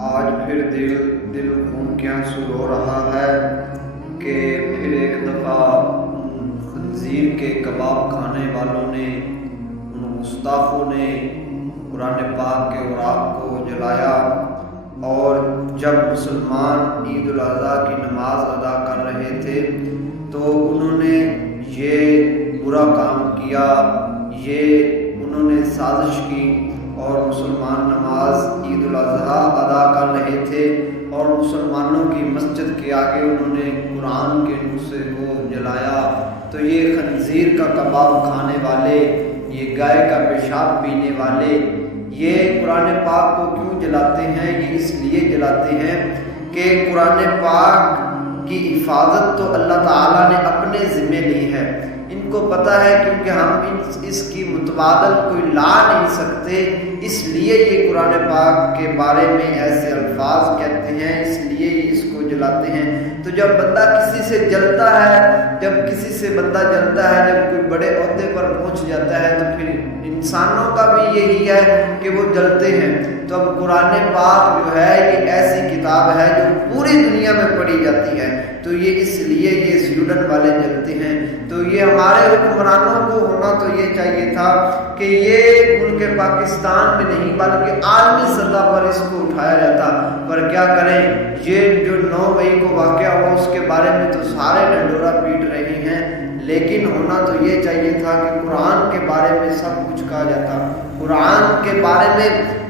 آج پھر دل خون کے آنسو رو رہا ہے کہ پھر ایک دفعہ خنزیر کے کباب کھانے والوں نے، ان گستاخوں نے قرآن پاک کے اوراق کو جلایا، اور جب مسلمان عید الاضحیٰ کی نماز ادا کر رہے تھے تو انہوں نے یہ برا کام کیا، یہ انہوں نے سازش کی، اور مسلمان نماز عید الاضحیٰ ادا کر رہے تھے اور مسلمانوں کی مسجد کے آگے انہوں نے قرآن کے نور سے وہ جلایا۔ تو یہ خنزیر کا کباب کھانے والے، یہ گائے کا پیشاب پینے والے، یہ قرآن پاک کو کیوں جلاتے ہیں؟ یہ اس لیے جلاتے ہیں کہ قرآن پاک کی حفاظت تو اللہ تعالیٰ نے اپنے ذمہ لی ہے۔ ان کو پتہ ہے کیونکہ ہم اس کی متبادل کوئی لا نہیں سکتے، اس لیے یہ قرآن پاک کے بارے میں ایسے الفاظ کہتے ہیں، اس لیے یہ اس کو جلاتے ہیں۔ تو جب بندہ کسی سے جلتا ہے، جب کوئی بڑے عہدے پر پہنچ جاتا ہے تو پھر انسانوں کا بھی یہی ہے کہ وہ جلتے ہیں۔ تو اب قرآن پاک جو ہے یہ ایسی کتاب ہے جو پوری دنیا میں پڑھی جاتی ہے، تو یہ اس لیے یہ سویڈن والے جلتے ہیں۔ تو یہ ہمارے حکمرانوں کو ہونا تو یہ چاہیے تھا کہ یہ ملک پاکستان میں نہیں بلکہ عالمی سطح پر اس کو اٹھایا جاتا، پر کیا کریں، یہ جو 9 مئی کو واقعہ ہوا اس کے بارے میں تو سارے ڈنڈورا پیٹ رہے ہیں، لیکن ہونا تو یہ چاہیے تھا کہ قرآن کے بارے میں سب کچھ کہا جاتا۔ قرآن کے بارے میں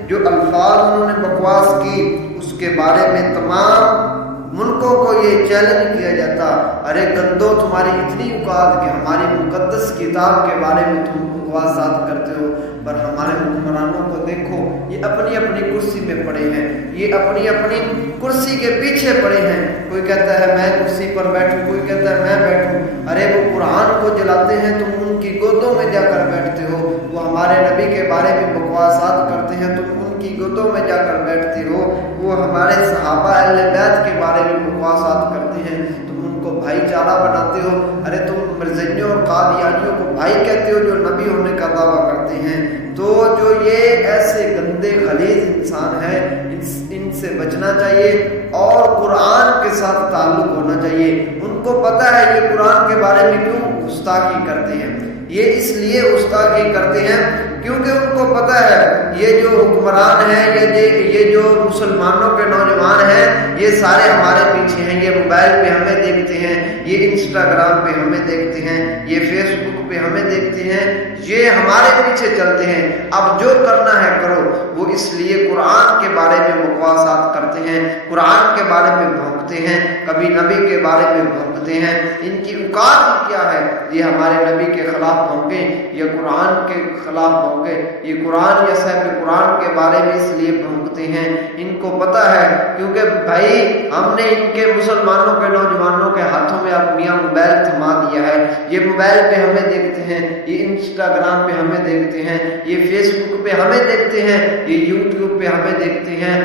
جو الفاظ انہوں نے بکواس کی اس کے بارے میں تمام ملکوں کو یہ چیلنج کیا جاتا، ارے گندو، تمہاری اتنی اوقات کہ ہماری مقدس کتاب کے بارے میں تم بکواسات کرتے ہو۔ پر ہمارے حکمرانوں کو دیکھو، یہ اپنی اپنی کرسی میں پڑے ہیں، یہ اپنی اپنی کرسی کے پیچھے پڑے ہیں۔ کوئی کہتا ہے میں کرسی پر بیٹھوں، کوئی کہتا ہے میں بیٹھوں۔ ارے وہ قرآن کو جلاتے ہیں، تم ان کی گودوں میں جا کر بیٹھتے ہو۔ وہ ہمارے نبی کے بارے میں بکواسات کرتے ہیں، تم ان کی گودوں میں جا کر بیٹھتے ہو۔ وہ ہمارے صحابہ اہل بیت کے بارے میں بکواسات کرتے ہیں، تم ان کو بھائی چارہ بناتے ہو۔ ارے تم مرزائیوں اور قادیانیوں کو بھائی کہتے ہو جو نبی ہونے کا دعویٰ کرتے ہیں۔ تو جو یہ ایسے گندے غلیظ انسان ہیں، ان سے بچنا چاہیے اور قرآن کے ساتھ تعلق ہونا چاہیے۔ ان کو پتہ ہے یہ قرآن کے بارے میں کیوں گستاخی کرتے ہیں، یہ اس لیے گستاخی کرتے ہیں کیونکہ ان کو پتہ ہے یہ جو حکمران ہیں، یہ جو مسلمانوں کے نوجوان ہیں، یہ سارے ہمارے پیچھے ہیں۔ یہ موبائل پہ ہمیں دیکھتے ہیں، یہ انسٹاگرام پہ ہمیں دیکھتے ہیں، یہ فیس بک پہ ہمیں دیکھتے ہیں، یہ ہمارے پیچھے چلتے ہیں۔ اب جو کرنا ہے کرو۔ وہ اس لیے قرآن کے بارے میں بکواسات کرتے ہیں، قرآن کے بارے میں بھونکتے ہیں، کبھی نبی کے بارے میں بھونکتے ہیں۔ ان کی اوقات کیا ہے؟ یہ ہمارے نبی کے خلاف بھونکیں یا قرآن کے خلاف بھونکیں، یہ قرآن یا صاحب قرآن کے بارے میں اس لیے بھونکتے ہیں۔ ان کو پتہ ہے کیونکہ بھائی ہم نے ان کے مسلمانوں کے نوجوانوں کے ہاتھوں میں اب میاں موبائل تھما دیا ہے۔ یہ موبائل پہ ہمیں دیکھتے ہیں، یہ انسٹاگرام پہ ہمیں دیکھتے ہیں، یہ فیس بک پہ ہمیں دیکھتے ہیں، یہ یوٹیوب پہ ہمیں دیکھتے ہیں۔